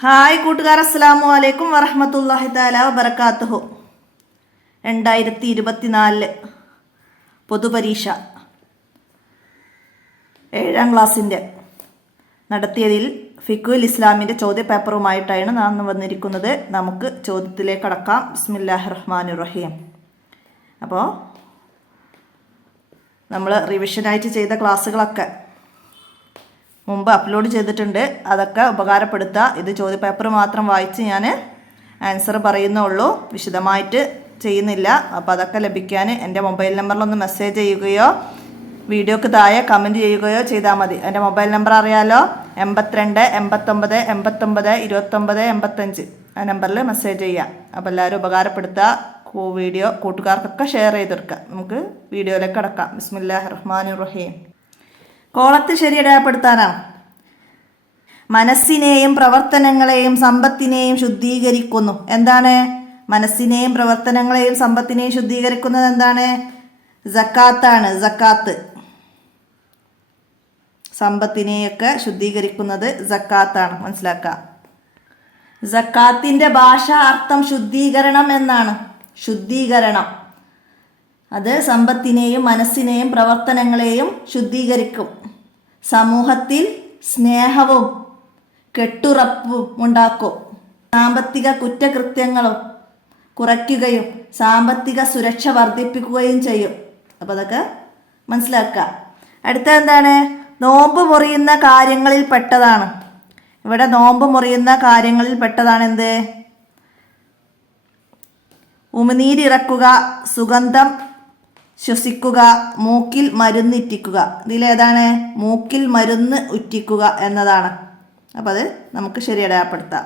Hi കൂട്ടുകാർ, അസ്സലാമു അലൈക്കും വറഹ്മത്തുള്ളാഹി തആല വബറകാതുഹു. 2024 പൊതുപരീക്ഷ 7ാം ക്ലാസ്സിൻ്റെ നടത്തിയതിൽ ഫിഖ്ഹുൽ ഇസ്ലാമിൻ്റെ ചോദ്യപേപ്പറുമായിട്ടാണ് നാം വന്നിരിക്കുന്നത്. നമുക്ക് ചോദ്യത്തിലേക്ക് കടക്കാം. ബിസ്മില്ലാഹിർ റഹ്മാനിർ റഹീം. അപ്പോൾ നമ്മൾ റിവിഷനായിട്ട് ചെയ്ത ക്ലാസ്സുകളൊക്കെ മുമ്പ് അപ്ലോഡ് ചെയ്തിട്ടുണ്ട്. അതൊക്കെ ഉപകാരപ്പെടുത്തുക. ഇത് ചോദ്യപേപ്പർ മാത്രം വായിച്ച് ഞാൻ ആൻസർ പറയുന്നുള്ളൂ, വിശദമായിട്ട് ചെയ്യുന്നില്ല. അപ്പോൾ അതൊക്കെ ലഭിക്കാൻ എൻ്റെ മൊബൈൽ നമ്പറിലൊന്ന് മെസ്സേജ് ചെയ്യുകയോ വീഡിയോക്ക് താഴെ കമൻറ്റ് ചെയ്യുകയോ ചെയ്താൽ മതി. എൻ്റെ മൊബൈൽ നമ്പർ അറിയാലോ, 82 89 89 29 85. ആ നമ്പറിൽ മെസ്സേജ് ചെയ്യുക. അപ്പോൾ എല്ലാവരും ഉപകാരപ്പെടുത്തുക. വീഡിയോ കൂട്ടുകാർക്കൊക്കെ ഷെയർ ചെയ്തെടുക്കുക. നമുക്ക് വീഡിയോയിലേക്ക് കടക്കാം. ബിസ്മില്ലാഹിർ റഹ്മാനിർ റഹീം. കോളത്ത് ശരിയടയാപ്പെടുത്താനാണ്. മനസ്സിനെയും പ്രവർത്തനങ്ങളെയും സമ്പത്തിനെയും ശുദ്ധീകരിക്കുന്നു. എന്താണ്? മനസ്സിനെയും പ്രവർത്തനങ്ങളെയും സമ്പത്തിനെയും ശുദ്ധീകരിക്കുന്നത് എന്താണ്? സക്കാത്താണ്. സക്കാത്ത്. സമ്പത്തിനെയൊക്കെ ശുദ്ധീകരിക്കുന്നത് സക്കാത്താണ്. മനസ്സിലാക്കുക. സക്കാത്തിൻ്റെ ഭാഷാ അർത്ഥം ശുദ്ധീകരണം എന്നാണ്. ശുദ്ധീകരണം. അത് സമ്പത്തിനെയും മനസ്സിനെയും പ്രവർത്തനങ്ങളെയും ശുദ്ധീകരിക്കും. സമൂഹത്തിൽ സ്നേഹവും കെട്ടുറപ്പും ഉണ്ടാക്കും. സാമ്പത്തിക കുറ്റകൃത്യങ്ങളും കുറയ്ക്കുകയും സാമ്പത്തിക സുരക്ഷ വർദ്ധിപ്പിക്കുകയും ചെയ്യും. അപ്പോൾ അതൊക്കെ മനസ്സിലാക്കുക. അടുത്ത എന്താണ്? നോമ്പ് മുറിയുന്ന കാര്യങ്ങളിൽ പെട്ടതാണ്. ഇവിടെ നോമ്പ് മുറിയുന്ന കാര്യങ്ങളിൽ പെട്ടതാണ് എന്ത്? ഉമിനീരിറക്കുക, സുഗന്ധം ശ്വസിക്കുക, മൂക്കിൽ മരുന്നിറ്റിക്കുക. ഇതിലേതാണ്? മൂക്കിൽ മരുന്ന് ഉറ്റിക്കുക എന്നതാണ്. അപ്പോൾ അത് നമുക്ക് ശരിയടയാപ്പെടുത്താം.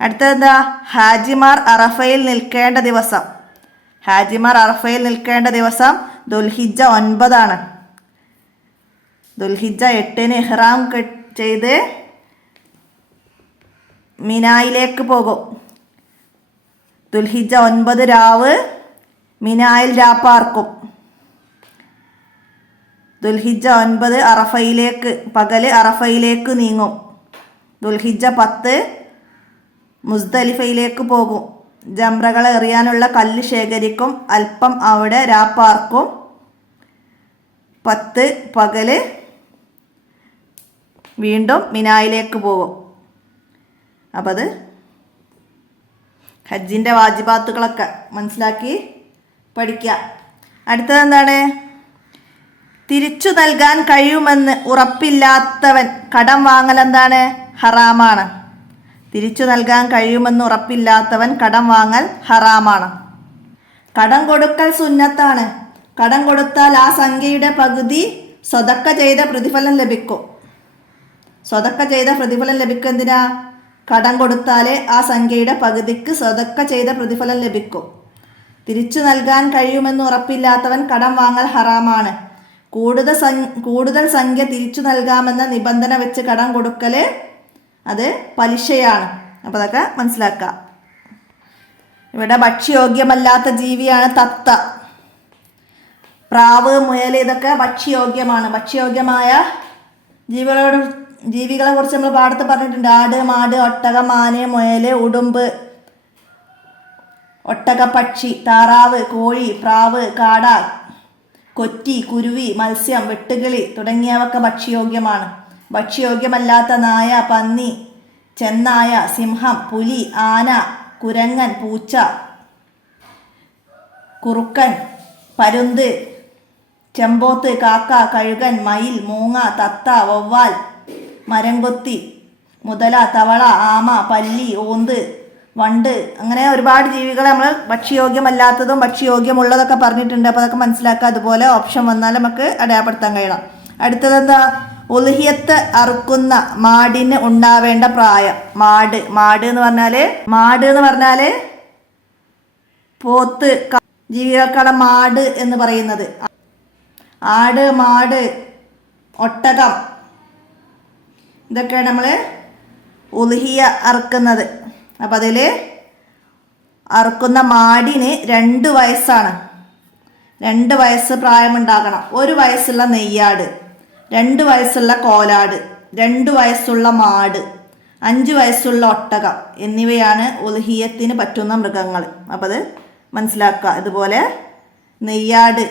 അടുത്തതെന്താ? ഹാജിമാർ അറഫയിൽ നിൽക്കേണ്ട ദിവസം. ഹാജിമാർ അറഫയിൽ നിൽക്കേണ്ട ദിവസം ദുൽഹിജ്ജ 9 ദുൽഹിജ്ജ 8 ഇഹ്റാം ചെയ്ത് മിനായിലേക്ക് പോകും. ദുൽഹിജ്ജ 9 രാവ് മിനായിൽ രാപ്പാർക്കും. ദുൽഹിജ്ജ 9 അറഫയിലേക്ക് പകല് അറഫയിലേക്ക് നീങ്ങും. ദുൽഹിജ്ജ 10 മുസ്ദലിഫയിലേക്ക് പോകും. ജംറകൾ എറിയാനുള്ള കല്ല് ശേഖരിക്കും. അല്പം അവിടെ രാപ്പാർക്കും. 10 പകല് വീണ്ടും മിനായിലേക്ക് പോകും. അപ്പം അത് ഹജ്ജിൻ്റെ വാജിബാത്തുകളൊക്കെ മനസ്സിലാക്കി പഠിക്കുക. അടുത്തതെന്താണ്? തിരിച്ചു നൽകാൻ കഴിയുമെന്ന് ഉറപ്പില്ലാത്തവൻ കടം വാങ്ങൽ എന്താണ്? ഹറാമാണ്. തിരിച്ചു നൽകാൻ കഴിയുമെന്ന് ഉറപ്പില്ലാത്തവൻ കടം വാങ്ങൽ ഹറാമാണ്. കടം കൊടുക്കൽ സുന്നത്താണ്. കടം കൊടുത്താൽ ആ സംഖ്യയുടെ പകുതി സ്വതക്ക ചെയ്ത പ്രതിഫലം ലഭിക്കും. സ്വതക്ക ചെയ്ത പ്രതിഫലം ലഭിക്കും. എന്തിനാ? കടം കൊടുത്താലേ ആ സംഖ്യയുടെ പകുതിക്ക് സ്വതക്ക ചെയ്ത പ്രതിഫലം ലഭിക്കും. തിരിച്ചു നൽകാൻ കഴിയുമെന്ന് ഉറപ്പില്ലാത്തവൻ കടം വാങ്ങൽ ഹറാമാണ്. കൂടുതൽ സംഖ്യ തിരിച്ചു നൽകാമെന്ന നിബന്ധന വെച്ച് കടം കൊടുക്കൽ അത് പലിശയാണ്. അപ്പോൾ അതൊക്കെ മനസ്സിലാക്കുക. ഇവിടെ ഭക്ഷ്യയോഗ്യമല്ലാത്ത ജീവിയാണ് തത്ത, പ്രാവ്, മുയൽ. ഇതൊക്കെ ഭക്ഷ്യയോഗ്യമാണ്. ഭക്ഷ്യയോഗ്യമായ ജീവികളെ കുറിച്ച് നമ്മൾ പാഠത്ത് പറഞ്ഞിട്ടുണ്ട്. ആട്, മാട്, ഒട്ടകം, മാന്, മുയൽ, ഉടുമ്പ്, ഒട്ടകപ്പക്ഷി, താറാവ്, കോഴി, പ്രാവ്, കാട, കൊറ്റി, കുരുവി, മത്സ്യം, വെട്ടുകിളി തുടങ്ങിയവയൊക്കെ ഭക്ഷ്യയോഗ്യമാണ്. ഭക്ഷ്യയോഗ്യമല്ലാത്ത നായ, പന്നി, ചെന്നായ, സിംഹം, പുലി, ആന, കുരങ്ങൻ, പൂച്ച, കുറുക്കൻ, പരുന്ത്, ചെമ്പോത്ത്, കാക്ക, കഴുകൻ, മയിൽ, മൂങ്ങ, തത്ത, വവ്വാൽ, മരംകൊത്തി, മുതല, തവള, ആമ, പല്ലി, ഓന്ത്, വണ്ട്, അങ്ങനെ ഒരുപാട് ജീവികളെ നമ്മൾ ഭക്ഷ്യയോഗ്യമല്ലാത്തതും ഭക്ഷ്യയോഗ്യമുള്ളതൊക്കെ പറഞ്ഞിട്ടുണ്ട്. അപ്പോൾ അതൊക്കെ മനസ്സിലാക്കുക. അതുപോലെ ഓപ്ഷൻ വന്നാൽ നമുക്ക് അടയാളപ്പെടുത്താൻ കഴിയണം. അടുത്തതെന്താ? ഉൽഹിയത്ത് അറുക്കുന്ന മാടിന് ഉണ്ടാവേണ്ട പ്രായം. മാട് എന്ന് പറഞ്ഞാൽ പോത്ത്, ജീവികൾക്കാണ് മാട് എന്ന് പറയുന്നത്. ആട്, മാട്, ഒട്ടകം, ഇതൊക്കെയാണ് നമ്മൾ ഉൽഹിയ അറുക്കുന്നത്. അപ്പം അതിൽ അറുക്കുന്ന മാടിന് 2 വയസ്സാണ്. 2 വയസ്സ് പ്രായമുണ്ടാകണം. 1 വയസ്സുള്ള നെയ്യാട്, 2 വയസ്സുള്ള കോലാട്, 2 വയസ്സുള്ള മാട്, 5 വയസ്സുള്ള ഒട്ടകം എന്നിവയാണ് ഉൽഹിയത്തിന് പറ്റുന്ന മൃഗങ്ങൾ. അപ്പോൾ അത് മനസ്സിലാക്കുക. ഇതുപോലെ നെയ്യാട്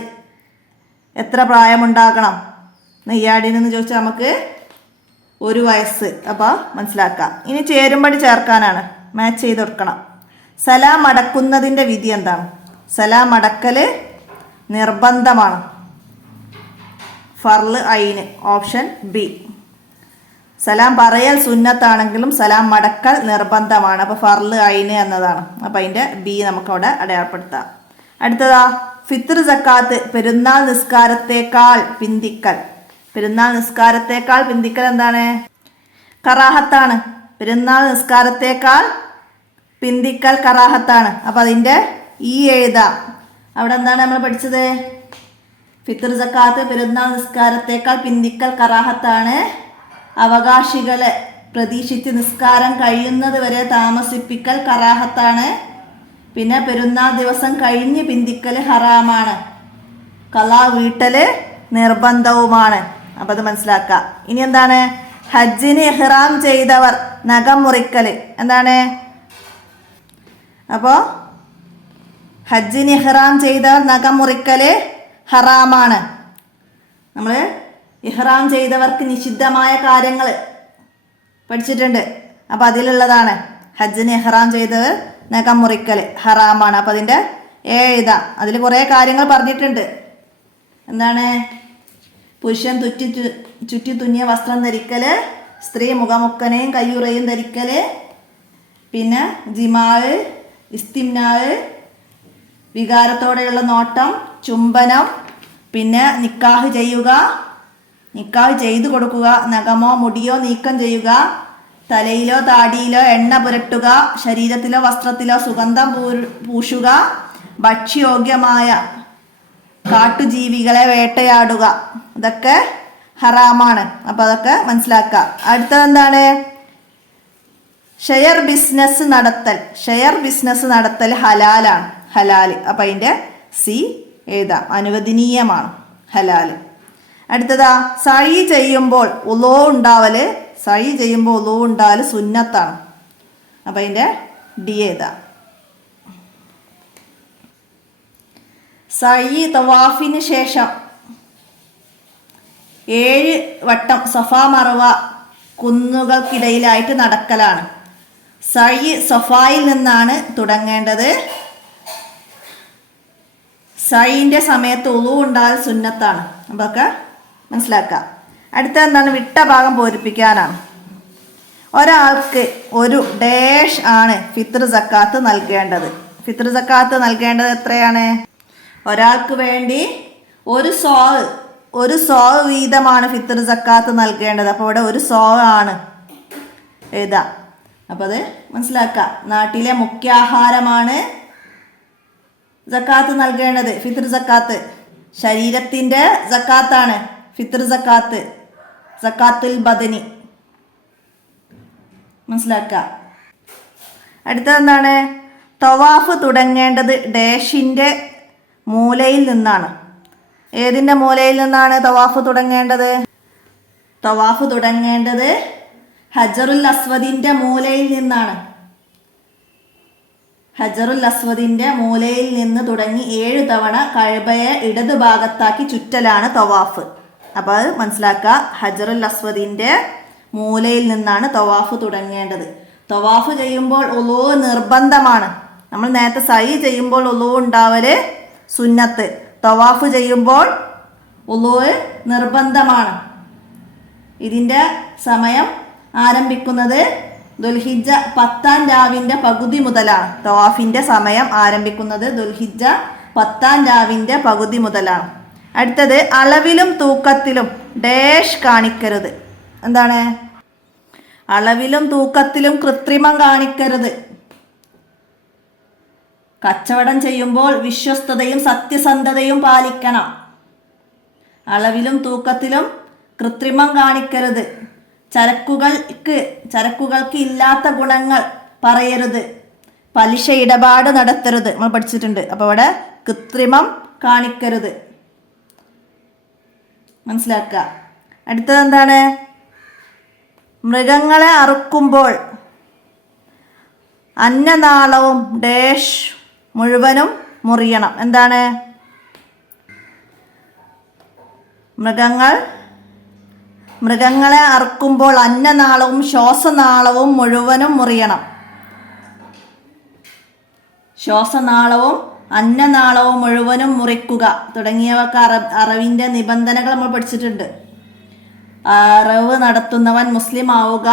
എത്ര പ്രായമുണ്ടാകണം? നെയ്യാടിനെന്ന് ചോദിച്ചാൽ നമുക്ക് 1 വയസ്സ്. അപ്പോൾ മനസ്സിലാക്കുക. ഇനി ചേരുംപടി ചേർക്കാനാണ്, മാച്ച് ചെയ്ത് കൊടുക്കണം. സലാം അടക്കുന്നതിൻ്റെ വിധി എന്താണ്? സലാം അടക്കൽ നിർബന്ധമാണ്. ഫർള് ഐന്, ഓപ്ഷൻ ബി. സലാം പറയൽ സുന്നത്താണെങ്കിലും സലാം മടക്കൽ നിർബന്ധമാണ്. അപ്പോൾ ഫർള് ഐന് എന്നതാണ്. അപ്പോൾ അതിൻ്റെ ബി നമുക്കവിടെ അടയാളപ്പെടുത്താം. അടുത്തതാ ഫിത്ർ സക്കാത്ത് പെരുന്നാൾ നിസ്കാരത്തേക്കാൾ പിന്തിക്കൽ. പെരുന്നാൾ നിസ്കാരത്തേക്കാൾ പിന്തിക്കൽ എന്താണ്? കറാഹത്താണ്. പെരുന്നാൾ നിസ്കാരത്തേക്കാൾ പിന്തിക്കൽ കറാഹത്താണ്. അപ്പോൾ അതിൻ്റെ ഈ എഴുതാം. അവിടെ എന്താണ് നമ്മൾ പഠിച്ചത്? ഫിത്ർ സക്കാത്ത് പെരുന്നാൾ നിസ്കാരത്തേക്കാൾ പിന്തിക്കൽ കറാഹത്താണ്. അവകാശികളെ പ്രതീക്ഷിച്ച് നിസ്കാരം കഴിയുന്നത് വരെ താമസിപ്പിക്കൽ കറാഹത്താണ്. പിന്നെ പെരുന്നാൾ ദിവസം കഴിഞ്ഞ് പിന്തിക്കൽ ഹറാമാണ്. ഖളാ വീട്ടൽ നിർബന്ധവുമാണ്. അപ്പോൾ അത് മനസ്സിലാക്കുക. ഇനി എന്താണ്? ഹജ്ജിന് ഇഹ്റാം ചെയ്തവർ നഖം മുറിക്കൽ എന്താണ്? അപ്പോൾ ഹജ്ജിന് ഇഹ്റാം ചെയ്തവർ നഖം മുറിക്കൽ ഹറാമാണ്. നമ്മൾ ഇഹ്റാം ചെയ്തവർക്ക് നിഷിദ്ധമായ കാര്യങ്ങൾ പഠിച്ചിട്ടുണ്ട്. അപ്പോൾ അതിലുള്ളതാണ് ഹജ്ജിന് ഇഹ്റാം ചെയ്തവർ നഖം മുറിക്കൽ ഹറാമാണ്. അപ്പോൾ അതിൻ്റെ എഴുതാം. അതിൽ കുറേ കാര്യങ്ങൾ പറഞ്ഞിട്ടുണ്ട്. എന്താണ്? പുരുഷൻ ചുറ്റി തുന്നിയ വസ്ത്രം ധരിക്കൽ, സ്ത്രീ മുഖമുക്കനെയും കയ്യുറയും ധരിക്കൽ, പിന്നെ ജിമാവ്, ഇസ്തിംനാവ്, വികാരത്തോടെയുള്ള നോട്ടം, ചുംബനം, പിന്നെ നിക്കാഹ് ചെയ്യുക, നിക്കാഹ് ചെയ്തു കൊടുക്കുക, നഖമോ മുടിയോ നീക്കം ചെയ്യുക, തലയിലോ താടിയിലോ എണ്ണ പുരട്ടുക, ശരീരത്തിലോ വസ്ത്രത്തിലോ സുഗന്ധം പൂശുക, ഭക്ഷ്യയോഗ്യമായ കാട്ടുജീവികളെ വേട്ടയാടുക, ഇതൊക്കെ ഹറാമാണ്. അപ്പോൾ അതൊക്കെ മനസ്സിലാക്കുക. അടുത്തത് എന്താണ്? ഷെയർ ബിസിനസ് നടത്തൽ. ഷെയർ ബിസിനസ് നടത്തൽ ഹലാലാണ്. ഹലാൽ. അപ്പം അതിൻ്റെ സി എഴുതാം. അനുവദനീയമാണ്, ഹലാൽ. അടുത്തതാ സഴി ചെയ്യുമ്പോൾ ഉളൂ ഉണ്ടാവൽ. സഴി ചെയ്യുമ്പോൾ ഉളൂ ഉണ്ടാവൽ സുന്നത്താണ്. അപ്പം അതിൻ്റെ ഡി എഴുതാം. സഴി തവാഫിന് ശേഷം 7 വട്ടം സഫാ മർവ കുന്നുകൾക്കിടയിലായിട്ട് നടക്കലാണ്. സഴി സഫായിൽ നിന്നാണ് തുടങ്ങേണ്ടത്. സഴിൻ്റെ സമയത്ത് ഉളൂ ഉണ്ടാൽ സുന്നത്താണ്. അതൊക്കെ മനസ്സിലാക്കുക. അടുത്ത എന്താണ്? വിട്ട ഭാഗം പൂരിപ്പിക്കാനാണ്. ഒരാൾക്ക് ഒരു ഡാഷ് ആണ് ഫിത്ർ സക്കാത്ത് നൽകേണ്ടത്. ഫിത്ർ സക്കാത്ത് നൽകേണ്ടത് എത്രയാണ്? ഒരാൾക്ക് വേണ്ടി ഒരു സോ വീതമാണ് ഫിത്ർ സക്കാത്ത് നൽകേണ്ടത്. അപ്പോൾ ഇവിടെ ഒരു സോ ആണ് എഴുതാം. അപ്പോൾ അത് മനസ്സിലാക്കുക. നാട്ടിലെ മുഖ്യാഹാരമാണ് സക്കാത്ത് നൽകേണ്ടത്. ഫിത്ർ സക്കാത്ത് ശരീരത്തിൻ്റെ സക്കാത്താണ്. ഫിത്ർ സക്കാത്ത് സക്കാത്തുൽ ബദനി മനസ്സിലാക്കുക. അടുത്തതെന്താണ്? തവാഫ് തുടങ്ങേണ്ടത് ഡാഷിൻ്റെ മൂലയിൽ നിന്നാണ്. ഏതിൻ്റെ മൂലയിൽ നിന്നാണ് തവാഫ് തുടങ്ങേണ്ടത്? തവാഫ് തുടങ്ങേണ്ടത് ഹജറുൽ അസ്വദിൻ്റെ മൂലയിൽ നിന്നാണ്. ഹജറുൽ അസ്വദിൻ്റെ മൂലയിൽ നിന്ന് തുടങ്ങി 7 തവണ കഅബയെ ഇടതു ഭാഗത്താക്കി ചുറ്റലാണ് തവാഫ്. അപ്പോൾ അത് മനസ്സിലാക്കുക. ഹജറുൽ അസ്വദിൻ്റെ മൂലയിൽ നിന്നാണ് തവാഫ് തുടങ്ങേണ്ടത്. തവാഫ് ചെയ്യുമ്പോൾ ഉളൂ നിർബന്ധമാണ്. നമ്മൾ നേരത്തെ സഅയ് ചെയ്യുമ്പോൾ ഉളൂ ഉണ്ടാവൽ സുന്നത്ത്. തവാഫ് ചെയ്യുമ്പോൾ ഉളൂ നിർബന്ധമാണ്. ഇതിൻ്റെ സമയം ആരംഭിക്കുന്നത് ദുൽഹിജ്ജ 10-ാം രാവിൻ്റെ പകുതി മുതലാണ്. തവാഫിൻ്റെ സമയം ആരംഭിക്കുന്നത് ദുൽഹിജ്ജ 10-ാം രാവിൻ്റെ പകുതി മുതലാണ്. അടുത്തത് അളവിലും തൂക്കത്തിലും ഡാഷ് കാണിക്കരുത്. എന്താണ്? അളവിലും തൂക്കത്തിലും കൃത്രിമം കാണിക്കരുത്. കച്ചവടം ചെയ്യുമ്പോൾ വിശ്വസ്തതയും സത്യസന്ധതയും പാലിക്കണം. അളവിലും തൂക്കത്തിലും കൃത്രിമം കാണിക്കരുത്. ചരക്കുകൾക്ക് ഇല്ലാത്ത ഗുണങ്ങൾ പറയരുത്. പലിശ ഇടപാട് നടത്തരുത്. നമ്മൾ പഠിച്ചിട്ടുണ്ട്. അപ്പോൾ അവിടെ കൃത്രിമം കാണിക്കരുത്. മനസ്സിലാക്കുക. അടുത്തത് എന്താണ്? മൃഗങ്ങളെ അറുക്കുമ്പോൾ അന്നനാളവും ഡാഷ് മുഴുവനും മുറിയണം. എന്താണ്? മൃഗങ്ങളെ അറുക്കുമ്പോൾ അന്നനാളവും ശ്വാസനാളവും മുഴുവനും മുറിയണം. ശ്വാസനാളവും അന്നനാളവും മുഴുവനും മുറിക്കുക തുടങ്ങിയവക്ക് അറവിൻ്റെ നിബന്ധനകൾ നമ്മൾ പഠിച്ചിട്ടുണ്ട്. അറവ് നടത്തുന്നവൻ മുസ്ലിം ആവുക,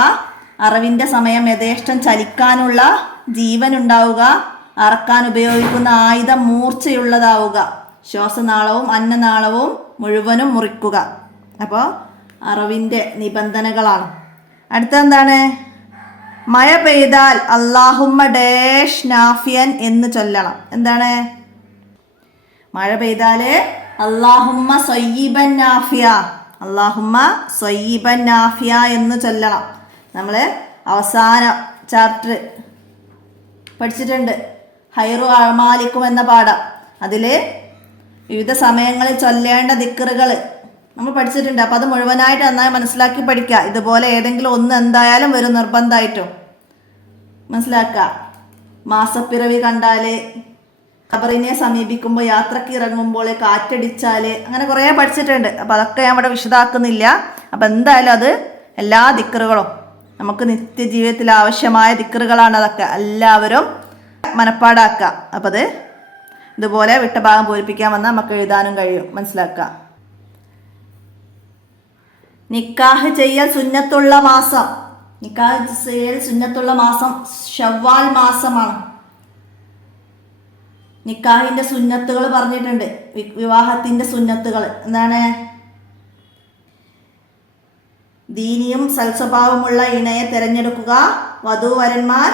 അറവിൻ്റെ സമയം യഥേഷ്ടം ചലിക്കാനുള്ള ജീവൻ ഉണ്ടാവുക, അറക്കാൻ ഉപയോഗിക്കുന്ന ആയുധം മൂർച്ചയുള്ളതാവുക, ശ്വാസനാളവും അന്നനാളവും മുഴുവനും മുറിക്കുക. അപ്പോൾ അറവിൻ്റെ നിബന്ധനകളാണ്. അടുത്തെന്താണ്? മഴ പെയ്താൽ അല്ലാഹുമ്മ ഡാഷ് നാഫിയൻ എന്ന് ചൊല്ലണം. എന്താണ്? മഴ പെയ്താല് അല്ലാഹുമ്മ സയ്യിബൻ നാഫിയ, അല്ലാഹുമ്മ സയ്യിബൻ നാഫിയ എന്ന് ചൊല്ലണം. നമ്മൾ അവസാന ചാപ്റ്റർ പഠിച്ചിട്ടുണ്ട്, ഹൈറു അമാലിക്കും എന്ന പാഠം. അതിൽ വിവിധ സമയങ്ങളിൽ ചൊല്ലേണ്ട ദിക്റുകൾ നമ്മൾ പഠിച്ചിട്ടുണ്ട്. അപ്പോൾ അത് മുഴുവനായിട്ട് നന്നായി മനസ്സിലാക്കി പഠിക്കുക. ഇതുപോലെ ഏതെങ്കിലും ഒന്ന് എന്തായാലും വരും, നിർബന്ധമായിട്ടും മനസ്സിലാക്കുക. മാസപ്പിറവി കണ്ടാൽ, ഖബറിനെ സമീപിക്കുമ്പോൾ, യാത്രക്ക് ഇറങ്ങുമ്പോൾ, കാറ്റടിച്ചാൽ, അങ്ങനെ കുറേ പഠിച്ചിട്ടുണ്ട്. അപ്പോൾ അതൊക്കെ ഞാൻ ഇവിടെ വിശദമാക്കുന്നില്ല. അപ്പോൾ എന്തായാലും അത് എല്ലാ ദിക്റുകളും നമുക്ക് നിത്യജീവിതത്തിൽ ആവശ്യമായ ദിക്റുകളാണ്. അതൊക്കെ എല്ലാവരും മനപ്പാടാക്കുക. അപ്പോൾ അത് ഇതുപോലെ വിട്ട ഭാഗം പൂരിപ്പിക്കാൻ വന്നാൽ നമുക്ക് എഴുതാനും കഴിയും. മനസ്സിലാക്കുക. നിക്കാഹ് ചെയ്യൽ സുന്നത്തുള്ള മാസം, നിക്കാഹ് ചെയ്യൽ സുന്നത്തുള്ള മാസം ഷവ്വാൽ മാസമാണ്. നിക്കാഹിന്റെ സുന്നത്തുകൾ പറഞ്ഞിട്ടുണ്ട്, വിവാഹത്തിന്റെ സുന്നത്തുകൾ. എന്താണ്? ദീനിയും സൽസ്വഭാവമുള്ള ഇണയെ തിരഞ്ഞെടുക്കുക, വധൂവരന്മാർ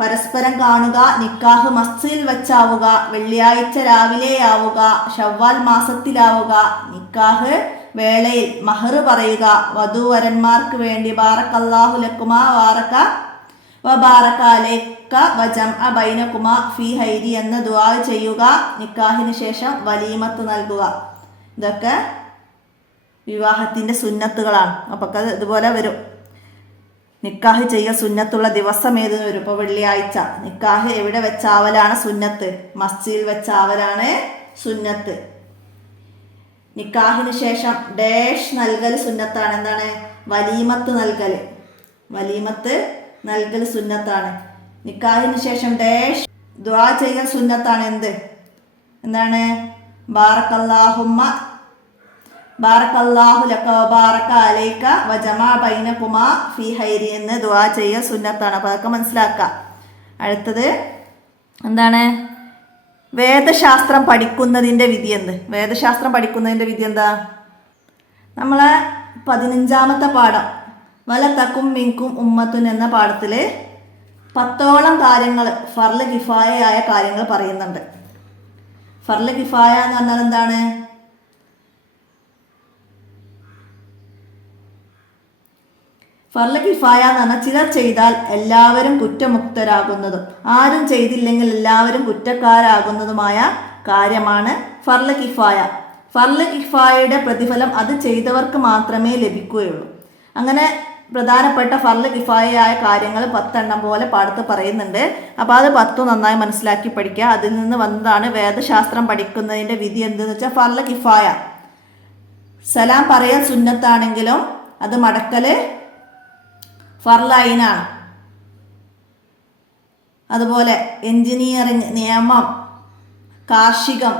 പരസ്പരം കാണുക, നിക്കാഹ് മസ്ജിദിൽ വെച്ചാവുക, വെള്ളിയാഴ്ച രാവിലെയാവുക, ഷവ്വാൽ മാസത്തിലാവുക, നിക്കാഹ് വേളയിൽ മഹർ പറയുക, വധൂവരന്മാർക്ക് വേണ്ടി ബാറക്കല്ലാഹു ലക്കുമാ വാറക വബാറക അലൈക വജംഅ ബൈനകുമാ ഫീ ഹൈരി എന്ന ദുആ ചെയ്യുക, നിക്കാഹിന് ശേഷം വലീമത്ത് നൽകുക. ഇതൊക്കെ വിവാഹത്തിൻ്റെ സുന്നത്തുകളാണ്. അപ്പോൾ ഇതുപോലെ വരും. നിക്കാഹ് ചെയ്യൽ സുന്നത്തുള്ള ദിവസം ഏതെന്ന് വരും. ഇപ്പോൾ വെള്ളിയാഴ്ച നിക്കാഹ് എവിടെ വെച്ചാവലാണ് സുന്നത്ത്? മസ്ജിദിൽ വെച്ചാവലാണ് സുന്നത്ത്. നിക്കാഹിന് ശേഷം ഡാഷ് നൽകൽ സുന്നത്താണ്. എന്താണ്? വലീമത്ത് നൽകൽ. വലീമത്ത് നൽകൽ സുന്നത്താണ്. നിക്കാഹിന് ശേഷം ഡാഷ് ദുആ ചെയ്യൽ സുന്നത്താണ്. എന്താണ്? ബാറക്കല്ലാഹു ലക വബാറക അലൈക വജമഅ ബൈനകുമാ ഫീ ഹൈരി എന്ന് ദുആ ചെയ്യൽ സുന്നത്താണ്. അപ്പോൾ അതൊക്കെ മനസ്സിലാക്കുക. അടുത്തത് എന്താണ്? വേദശാസ്ത്രം പഠിക്കുന്നതിൻ്റെ വിധി എന്ത്? വേദശാസ്ത്രം പഠിക്കുന്നതിൻ്റെ വിധി എന്താ? നമ്മളെ 15ാമത്തെ പാഠം വല തക്കും മിൻകും ഉമ്മത്തുൻ എന്ന പാഠത്തിൽ 10ഓളം കാര്യങ്ങൾ, ഫർള് കിഫായയായ കാര്യങ്ങൾ പറയുന്നുണ്ട്. ഫർള് കിഫായ എന്ന് പറഞ്ഞാൽ എന്താണ്? ഫർള് കിഫായ എന്ന് പറഞ്ഞാൽ ചിലർ ചെയ്താൽ എല്ലാവരും കുറ്റമുക്തരാകുന്നതും ആരും ചെയ്തില്ലെങ്കിൽ എല്ലാവരും കുറ്റക്കാരാകുന്നതുമായ കാര്യമാണ് ഫർള് കിഫായ. ഫർള് കിഫായയുടെ പ്രതിഫലം അത് ചെയ്തവർക്ക് മാത്രമേ ലഭിക്കുകയുള്ളൂ. അങ്ങനെ പ്രധാനപ്പെട്ട ഫർള് കിഫായയായ കാര്യങ്ങൾ 10 എണ്ണം പോലെ പാഠത്ത് പറയുന്നുണ്ട്. അപ്പോൾ അത് 10 നന്നായി മനസ്സിലാക്കി പഠിക്കുക. അതിൽ നിന്ന് വന്നതാണ് വേദശാസ്ത്രം പഠിക്കുന്നതിൻ്റെ വിധി എന്തെന്ന് വെച്ചാൽ ഫർള് കിഫായ. സലാം പറയൽ സുന്നത്താണെങ്കിലും അത് മടക്കൽ ഫർളൈനാണ്. അതുപോലെ എഞ്ചിനീയറിംഗ്, നിയമം, കാർഷികം,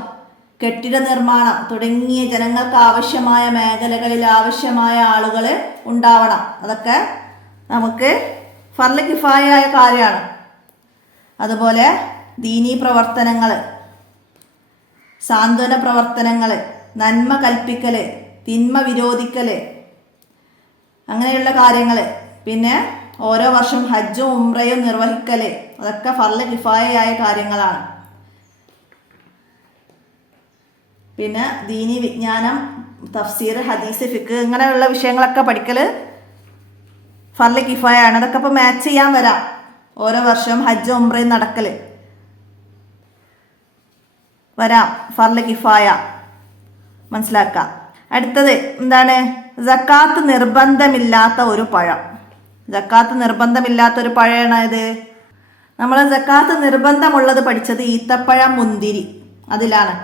കെട്ടിട നിർമ്മാണം തുടങ്ങിയ ജനങ്ങൾക്ക് ആവശ്യമായ മേഖലകളിൽ ആവശ്യമായ ആളുകൾ ഉണ്ടാവണം. അതൊക്കെ നമുക്ക് ഫർള് കിഫായയായ കാര്യമാണ്. അതുപോലെ ദീനീ പ്രവർത്തനങ്ങൾ, സാന്ത്വന പ്രവർത്തനങ്ങൾ, നന്മ കൽപ്പിക്കൽ, തിന്മ വിരോധിക്കൽ, അങ്ങനെയുള്ള കാര്യങ്ങൾ. പിന്നെ ഓരോ വർഷം ഹജ്ജും ഉംറയും നിർവഹിക്കൽ, അതൊക്കെ ഫർള് കിഫായയായ കാര്യങ്ങളാണ്. പിന്നെ ദീനി വിജ്ഞാനം, തഫ്സീർ, ഹദീസ്, ഫിഖ് ഇങ്ങനെയുള്ള വിഷയങ്ങളൊക്കെ പഠിക്കൽ ഫർള് കിഫായയാണ്. അതൊക്കെ ഇപ്പോൾ മാച്ച് ചെയ്യാൻ വരാം. ഓരോ വർഷവും ഹജ്ജും ഉംറയും നടക്കൽ വരാം, ഫർള് കിഫായ മനസ്സിലാക്കാം. അടുത്തത് എന്താണ്? സക്കാത്ത് നിർബന്ധമില്ലാത്ത ഒരു പഴം. സക്കാത്ത് നിർബന്ധമില്ലാത്തൊരു പഴമാണ് ഇത്. നമ്മൾ സക്കാത്ത് നിർബന്ധമുള്ളത് പഠിച്ചത് ഈത്തപ്പഴം, മുന്തിരി അതിലാണ്.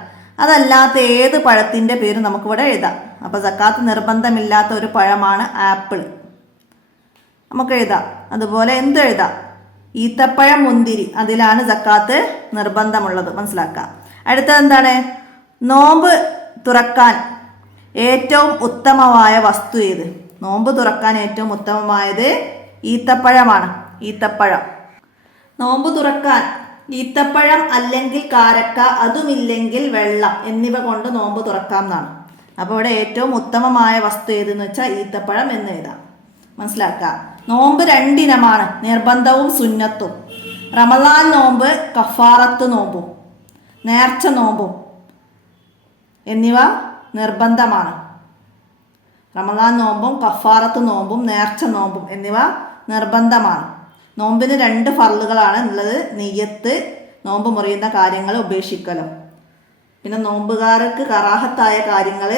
അതല്ലാത്ത ഏത് പഴത്തിൻ്റെ പേര് നമുക്കിവിടെ എഴുതാം. അപ്പോൾ സക്കാത്ത് നിർബന്ധമില്ലാത്ത ഒരു പഴമാണ് ആപ്പിൾ, നമുക്ക് എഴുതാം. അതുപോലെ എന്ത് എഴുതാം? ഈത്തപ്പഴം, മുന്തിരി അതിലാണ് സക്കാത്ത് നിർബന്ധമുള്ളത്, മനസ്സിലാക്കാം. അടുത്തത് എന്താണ്? നോമ്പ് തുറക്കാൻ ഏറ്റവും ഉത്തമമായ വസ്തു ഏത്? നോമ്പ് തുറക്കാൻ ഏറ്റവും ഉത്തമമായത് ഈത്തപ്പഴമാണ്. ഈത്തപ്പഴം. നോമ്പ് തുറക്കാൻ ഈത്തപ്പഴം അല്ലെങ്കിൽ കാരക്ക, അതുമില്ലെങ്കിൽ വെള്ളം എന്നിവ കൊണ്ട് നോമ്പ് തുറക്കാം എന്നാണ്. അപ്പോൾ ഇവിടെ ഏറ്റവും ഉത്തമമായ വസ്തു ഏതെന്ന് വെച്ചാൽ ഈത്തപ്പഴം എന്ന് എഴുതാം, മനസ്സിലാക്കാം. നോമ്പ് 2 ഇനമാണ്, നിർബന്ധവും സുന്നത്തും. റമദാൻ നോമ്പ്, കഫാറത്ത് നോമ്പും, നേർച്ച നോമ്പും എന്നിവ നിർബന്ധമാണ്. റമദാൻ നോമ്പും കഫാറത്ത് നോമ്പും നേർച്ച നോമ്പും എന്നിവ നിർബന്ധമാണ്. നോമ്പിന് 2 ഫർളുകളാണ് ഉള്ളത്. നിയ്യത്ത്, നോമ്പ് മുറിയുന്ന കാര്യങ്ങൾ ഉപേക്ഷിക്കലും. പിന്നെ നോമ്പുകാർക്ക് കറാഹത്തായ കാര്യങ്ങൾ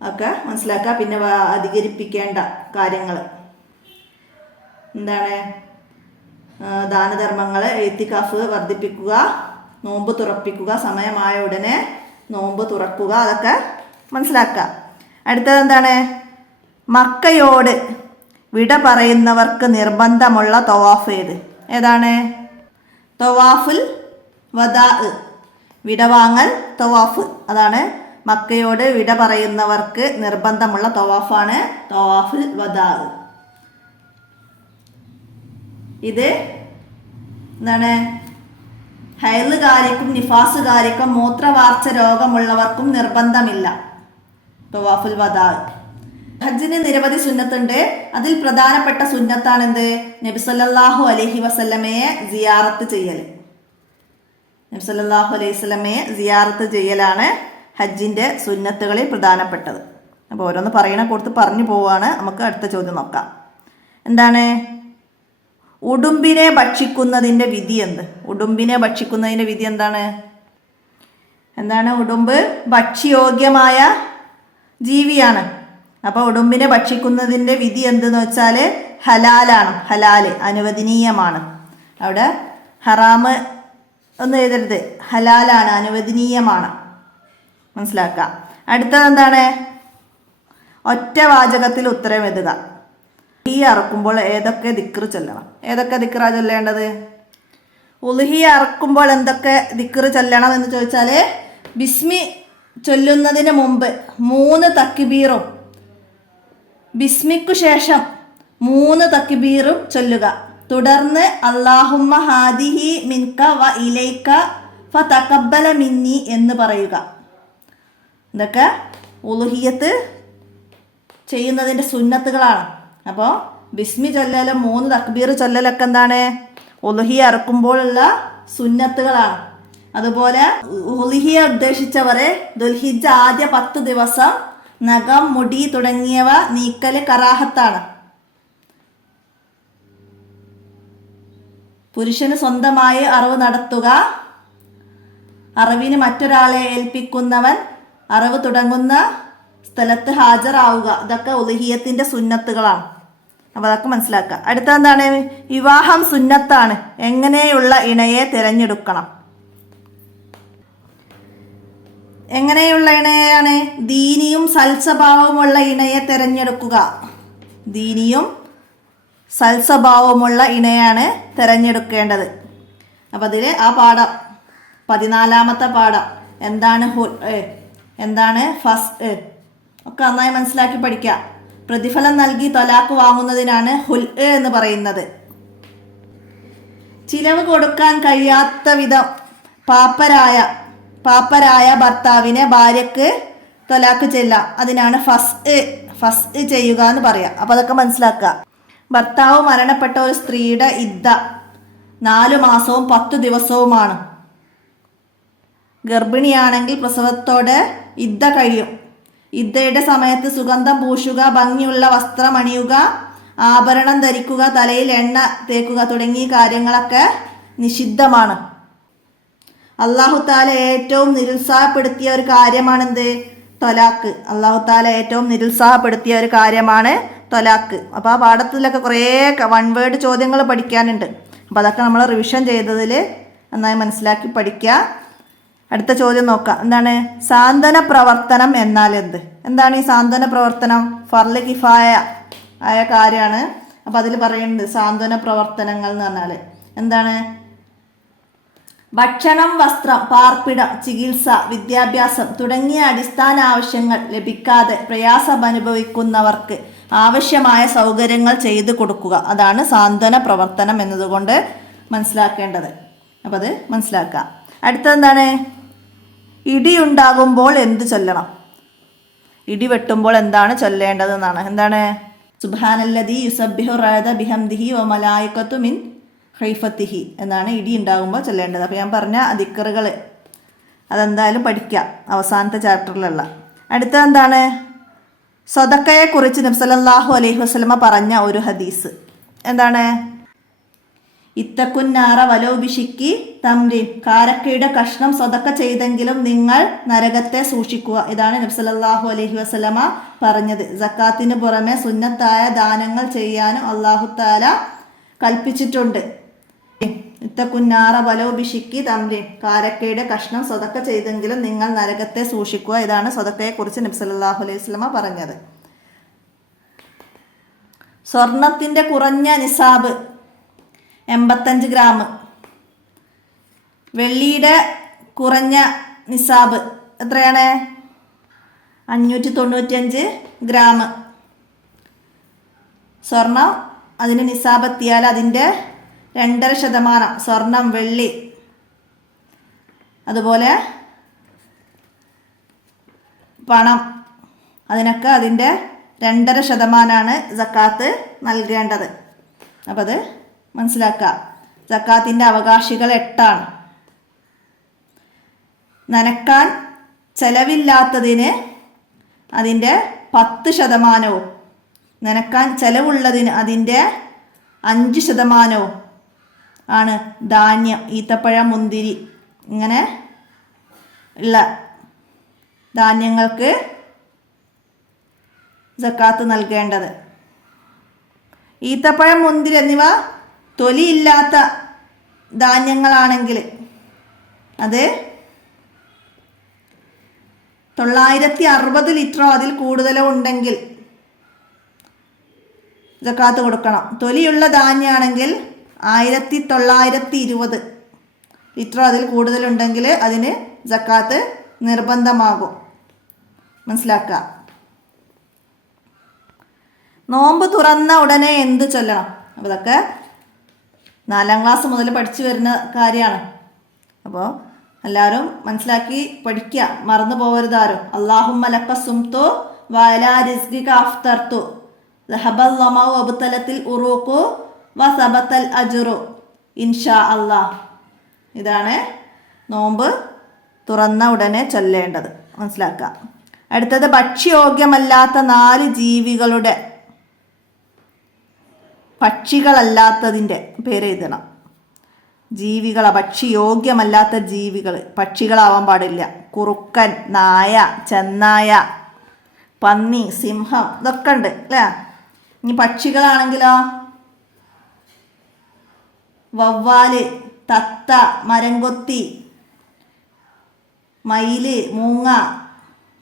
ഒക്കെ മനസ്സിലാക്കുക. പിന്നെ അധികരിപ്പിക്കേണ്ട കാര്യങ്ങൾ എന്താണ്? ദാനധർമ്മങ്ങൾ, എഴുത്തിക്കാഫ് വർദ്ധിപ്പിക്കുക, നോമ്പ് തുറപ്പിക്കുക, സമയമായ ഉടനെ നോമ്പ് തുറക്കുക, അതൊക്കെ മനസ്സിലാക്കുക. അടുത്തത് എന്താണ്? മക്കയോട് വിട പറയുന്നവർക്ക് നിർബന്ധമുള്ള തവാഫ് ഏതാണ്? തവാഫുൽ വദാ, വിടവാങ്ങൽ തവാഫ്. അതാണ് മക്കയോട് വിട പറയുന്നവർക്ക് നിർബന്ധമുള്ള തവാഫാണ് തവാഫുൽ വദാ. ഇത് എന്താണ്? ഹൈലുകാരിക്കും നിഫാസുകാരിക്കും മൂത്രവാർച്ച രോഗമുള്ളവർക്കും നിർബന്ധമില്ല തവാഫുൽ വദാ. ഹജ്ജിന് നിരവധി സുന്നത്തുണ്ട്. അതിൽ പ്രധാനപ്പെട്ട സുന്നത്താണെന്ത്? നബി സല്ലല്ലാഹു അലൈഹി വസല്ലമയെ സിയാറത്ത് ചെയ്യൽ. നബി സല്ലല്ലാഹു അലൈഹി വസല്ലമയെ സിയാറത്ത് ചെയ്യലാണ് ഹജ്ജിൻ്റെ സുന്നത്തുകളിൽ പ്രധാനപ്പെട്ടത്. അപ്പോൾ ഓരോന്ന് പറയണ കൊടുത്ത് പറഞ്ഞു പോവുകയാണ്. നമുക്ക് അടുത്ത ചോദ്യം നോക്കാം. എന്താണ്? ഉടുമ്പിനെ ഭക്ഷിക്കുന്നതിൻ്റെ വിധി എന്ത്? ഉടുമ്പിനെ ഭക്ഷിക്കുന്നതിൻ്റെ വിധി എന്താണ്? ഉടുമ്പ് ഭക്ഷ്യയോഗ്യമായ ജീവിയാണ്. അപ്പോൾ ഉടുമ്പിനെ ഭക്ഷിക്കുന്നതിൻ്റെ വിധി എന്തെന്ന് വെച്ചാൽ ഹലാലാണ്. ഹലാല് അനുവദനീയമാണ്. അവിടെ ഹറാമ് ഒന്നും എഴുതരുത്, ഹലാലാണ്, അനുവദനീയമാണ്, മനസ്സിലാക്കുക. അടുത്തത് എന്താണ്? ഒറ്റ വാചകത്തിൽ ഉത്തരം എഴുതുക. ഉളുഹിയ അറക്കുമ്പോൾ ഏതൊക്കെ ദിക്ർ ചൊല്ലണം? ഏതൊക്കെ ദിക്റാ ചൊല്ലേണ്ടത്? ഉളുഹിയ അറക്കുമ്പോൾ എന്തൊക്കെ ദിക്ർ ചൊല്ലണം എന്ന് ചോദിച്ചാൽ, ബിസ്മി ചൊല്ലുന്നതിന് മുമ്പ് 3 തക്ബീറും ബിസ്മിക്കു ശേഷം 3 തക്ബീറും ചൊല്ലുക. തുടർന്ന് അല്ലാഹുമ്മ ഹാദിഹി മിൻക വ ഇലൈക ഫതഖബ്ബല മിന്നി എന്ന് പറയുക. ഇതൊക്കെ ഉളുഹിയത്ത് ചെയ്യുന്നതിൻ്റെ സുന്നത്തുകളാണ്. അപ്പോൾ ബിസ്മി ചൊല്ലലും 3 തക്ബീർ ചൊല്ലലൊക്കെ എന്താണ്? ഉളുഹിയ അറക്കുമ്പോഴുള്ള സുന്നത്തുകളാണ്. അതുപോലെ ഉളുഹിയ ഉദ്ദേശിച്ചവരെ ദുൽഹിജ്ജ ആദ്യ 10 ദിവസം നഖം, മുടി തുടങ്ങിയവ നീക്കൽ കറാഹത്താണ്. പുരുഷന് സ്വന്തമായി അറിവ് നടത്തുക. അറിവിന് മറ്റൊരാളെ ഏൽപ്പിക്കുന്നവൻ അറിവ് തുടങ്ങുന്ന സ്ഥലത്ത് ഹാജരാവുക. ഇതൊക്കെ ഉളുഹിയത്തിൻ്റെ സുന്നത്തുകളാണ്. അപ്പോൾ അതൊക്കെ മനസ്സിലാക്കുക. അടുത്ത എന്താണ്? വിവാഹം സുന്നത്താണ്. എങ്ങനെയുള്ള ഇണയെ തിരഞ്ഞെടുക്കണം? എങ്ങനെയുള്ള ഇണയാണ്? ദീനിയും സൽസ്വഭാവമുള്ള ഇണയെ തിരഞ്ഞെടുക്കുക. ദീനിയും സൽസ്വഭാവമുള്ള ഇണയാണ് തിരഞ്ഞെടുക്കേണ്ടത്. അപ്പം അതിൽ ആ പാഠം 14ാമത്തെ പാഠം എന്താണ് എന്താണ് ഫസ്റ്റ് ഒക്കെ നന്നായി മനസ്സിലാക്കി പഠിക്കുക. പ്രതിഫലം നൽകി തൊലാക്ക് വാങ്ങുന്നതിനാണ് ഹുൽ എന്ന് പറയുന്നത്. ചിലവ് കൊടുക്കാൻ കഴിയാത്ത വിധം പാപ്പരായ ഭർത്താവിനെ ഭാര്യക്ക് തൊലാക്ക് ചെല്ലാം. അതിനാണ് ഫസ്റ്റ് ചെയ്യുക എന്ന് പറയാം. അപ്പോൾ അതൊക്കെ മനസ്സിലാക്കുക. ഭർത്താവ് മരണപ്പെട്ട ഒരു സ്ത്രീയുടെ ഇദ്ദ 4 മാസവും 10 ദിവസവുമാണ്. ഗർഭിണിയാണെങ്കിൽ പ്രസവത്തോടെ ഇദ്ദ കഴിയും. ഇദ്ദയുടെ സമയത്ത് സുഗന്ധം പൂശുക, ഭംഗിയുള്ള വസ്ത്രം അണിയുക, ആഭരണം ധരിക്കുക, തലയിൽ എണ്ണ തേക്കുക തുടങ്ങിയ കാര്യങ്ങളൊക്കെ നിഷിദ്ധമാണ്. അല്ലാഹു തആല ഏറ്റവും നിരുത്സാഹപ്പെടുത്തിയ ഒരു കാര്യമാണെന്ത്? തൊലാക്ക്. അല്ലാഹു തആല ഏറ്റവും നിരുത്സാഹപ്പെടുത്തിയ ഒരു കാര്യമാണ് തൊലാക്ക്. അപ്പോൾ ആ പാഠത്തിലൊക്കെ കുറേ വൺ വേർഡ് ചോദ്യങ്ങൾ പഠിക്കാനുണ്ട്. അപ്പോൾ അതൊക്കെ നമ്മൾ റിവിഷൻ ചെയ്തതിൽ നന്നായി മനസ്സിലാക്കി പഠിക്കുക. അടുത്ത ചോദ്യം നോക്കാം. എന്താണ് സാന്ത്വന പ്രവർത്തനം എന്നാൽ എന്ത്? എന്താണ് ഈ സാന്ത്വന പ്രവർത്തനം? ഫർള് കിഫായ ആയ കാര്യമാണ്. അപ്പോൾ അതിൽ പറയുന്നുണ്ട് സാന്ത്വന പ്രവർത്തനങ്ങൾ എന്ന് പറഞ്ഞാൽ എന്താണ്? ഭക്ഷണം, വസ്ത്രം, പാർപ്പിടം, ചികിത്സ, വിദ്യാഭ്യാസം തുടങ്ങിയ അടിസ്ഥാന ആവശ്യങ്ങൾ ലഭിക്കാതെ പ്രയാസം അനുഭവിക്കുന്നവർക്ക് ആവശ്യമായ സൗകര്യങ്ങൾ ചെയ്തു കൊടുക്കുക. അതാണ് സാന്ത്വന പ്രവർത്തനം എന്നതുകൊണ്ട് മനസ്സിലാക്കേണ്ടത്. അപ്പോൾ അത് മനസ്സിലാക്കാം. അടുത്തെന്താണ്? ഇടിയുണ്ടാകുമ്പോൾ എന്ത് ചൊല്ലണം? ഇടി വെട്ടുമ്പോൾ എന്താണ് ചൊല്ലേണ്ടതെന്നാണ്. എന്താണ്? സുബ്ഹാനല്ലദീ യുസബ്ബിഹു റഅദ ബിഹംദിഹി വ മലായികത്തു മിൻ ഖൈഫത്തിഹി എന്നാണ് ഇടി ഉണ്ടാകുമ്പോൾ ചൊല്ലേണ്ടത്. അപ്പോൾ ഞാൻ പറഞ്ഞ ദിക്റുകൾ അതെന്തായാലും പഠിക്കാം അവസാനത്തെ ചാപ്റ്ററിലുള്ള. അടുത്തത് എന്താണ്? സ്വതക്കയെക്കുറിച്ച് നബി സല്ലല്ലാഹു അലൈഹി വസല്ലമ പറഞ്ഞ ഒരു ഹദീസ് എന്താണ്? ഇത്തക്കുന്നാറ വലോ ബിഷിക്കി തംരീൻ, കാരക്കയുടെ കഷ്ണം സ്വതക്ക ചെയ്തെങ്കിലും നിങ്ങൾ നരകത്തെ സൂക്ഷിക്കുക. ഇതാണ് നബി സല്ലല്ലാഹു അലൈഹി വസല്ലമ പറഞ്ഞത്. സക്കാത്തിന് പുറമെ സുന്നത്തായ ദാനങ്ങൾ ചെയ്യാനും അല്ലാഹു തആല കൽപ്പിച്ചിട്ടുണ്ട്. ഇത്തക്കുന്നാറ വലോ ബിഷിക്കി തംരീൻ, കാരക്കയുടെ കഷ്ണം സ്വതക്ക ചെയ്തെങ്കിലും നിങ്ങൾ നരകത്തെ സൂക്ഷിക്കുക. ഇതാണ് സ്വതക്കയെക്കുറിച്ച് നബി സല്ലല്ലാഹു അലൈഹി വസല്ലമ പറഞ്ഞത്. സ്വർണത്തിൻ്റെ കുറഞ്ഞ നിസാബ് 85 ഗ്രാം. വെള്ളിയുടെ കുറഞ്ഞ നിസാബ് എത്രയാണ്? 595 ഗ്രാം. സ്വർണം അതിന് നിസാബ് എത്തിയാൽ അതിൻ്റെ 2.5% സ്വർണം, വെള്ളി, അതുപോലെ പണം, അതിനൊക്കെ അതിൻ്റെ 2.5% സക്കാത്ത് നൽകേണ്ടത്. അപ്പം അത് മനസ്സിലാക്കുക. സക്കാത്തിൻ്റെ അവകാശികൾ 8 നനക്കാൻ ചെലവില്ലാത്തതിന് അതിൻ്റെ 10%, നനക്കാൻ ചെലവുള്ളതിന് അതിൻ്റെ 5% ആണ് ധാന്യം, ഈത്തപ്പഴം, മുന്തിരി ഇങ്ങനെ ഉള്ള ധാന്യങ്ങൾക്ക് സക്കാത്ത് നൽകേണ്ടത്. ഈത്തപ്പഴം, മുന്തിരി എന്നിവ തൊലിയില്ലാത്ത ധാന്യങ്ങളാണെങ്കിൽ അത് 960 ലിറ്ററോ അതിൽ കൂടുതലോ ഉണ്ടെങ്കിൽ സക്കാത്ത് കൊടുക്കണം. തൊലിയുള്ള ധാന്യമാണെങ്കിൽ 1920 ലിറ്ററോ അതിൽ കൂടുതലുണ്ടെങ്കിൽ അതിന് സക്കാത്ത് നിർബന്ധമാകും. മനസ്സിലാക്കുക. നോമ്പ് തുറന്ന ഉടനെ എന്ത് ചൊല്ലണം? അപ്പോൾ ഇതൊക്കെ 4ാം ക്ലാസ് മുതൽ പഠിച്ചു വരുന്ന കാര്യമാണ്. അപ്പോൾ എല്ലാവരും മനസ്സിലാക്കി പഠിക്കുക, മറന്നു പോകരുതാരും. അല്ലാഹുമ്മ ലക സുംതു വഅലാ റിസ്ഖിക അഫ്തർതു ദഹബൽ ലമഉ വബ്തലത്തിൽ ഉറൂഖു വസബത്തൽ അജ്റു ഇൻഷാ അല്ലാഹ്. ഇതാണ് നോമ്പ് തുറന്ന ഉടനെ ചൊല്ലേണ്ടത്. മനസ്സിലാക്കുക. അടുത്തത് ഭക്ഷ്യയോഗ്യമല്ലാത്ത 4 ജീവികളുടെ, പക്ഷികളല്ലാത്തതിൻ്റെ പേര് എഴുതണം. ജീവികള ഭക്ഷ്യയോഗ്യമല്ലാത്ത ജീവികൾ പക്ഷികളാവാൻ പാടില്ല. കുറുക്കൻ, നായ, ചെന്നായ, പന്നി, സിംഹം ഇതൊക്കെ ഉണ്ട് അല്ലേ? ഇനി പക്ഷികളാണെങ്കിലോ വവ്വാല്, തത്ത, മരംകൊത്തി, മയില്, മൂങ്ങ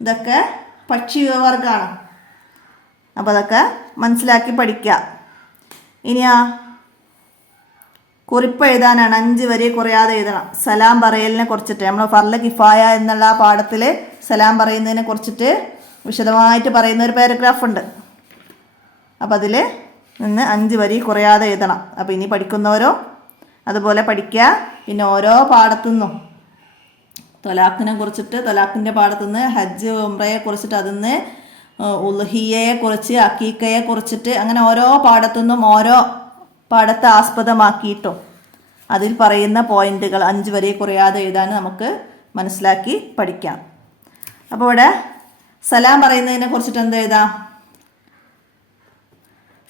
ഇതൊക്കെ പക്ഷിവർഗമാണ്. അപ്പോൾ അതൊക്കെ മനസ്സിലാക്കി പഠിക്കുക. ഇനിയാ കുറിപ്പ് എഴുതാനാണ്. 5 വരി കുറയാതെ എഴുതണം. സലാം പറയലിനെ കുറിച്ചിട്ട് നമ്മൾ ഫർള് കിഫായ എന്നുള്ള ആ പാഠത്തിൽ സലാം പറയുന്നതിനെ കുറിച്ചിട്ട് വിശദമായിട്ട് പറയുന്ന ഒരു പാരഗ്രാഫ് ഉണ്ട്. അപ്പം അതിൽ നിന്ന് 5 വരി കുറയാതെ എഴുതണം. അപ്പോൾ ഇനി പഠിക്കുന്നവരോ അതുപോലെ പഠിക്കുക. പിന്നെ ഓരോ പാഠത്തുനിന്നും തൊലാഖിനെ കുറിച്ചിട്ട്, തൊലാഖിൻ്റെ പാഠത്തുനിന്ന് ഹജ്ജ് ഉംറയെ കുറിച്ചിട്ട്, അതിന്ന് ഉൽഹിയയെ കുറിച്ച്, അക്കീക്കയെ കുറിച്ചിട്ട്, അങ്ങനെ ഓരോ പാഠത്തുനിന്നും ഓരോ പാഠത്തെ ആസ്പദമാക്കിയിട്ടും അതിൽ പറയുന്ന പോയിന്റുകൾ 5 വരെ കുറയാതെ എഴുതാൻ നമുക്ക് മനസ്സിലാക്കി പഠിക്കാം. അപ്പോൾ ഇവിടെ സലാം പറയുന്നതിനെ കുറിച്ചിട്ട് എന്ത് എഴുതാം?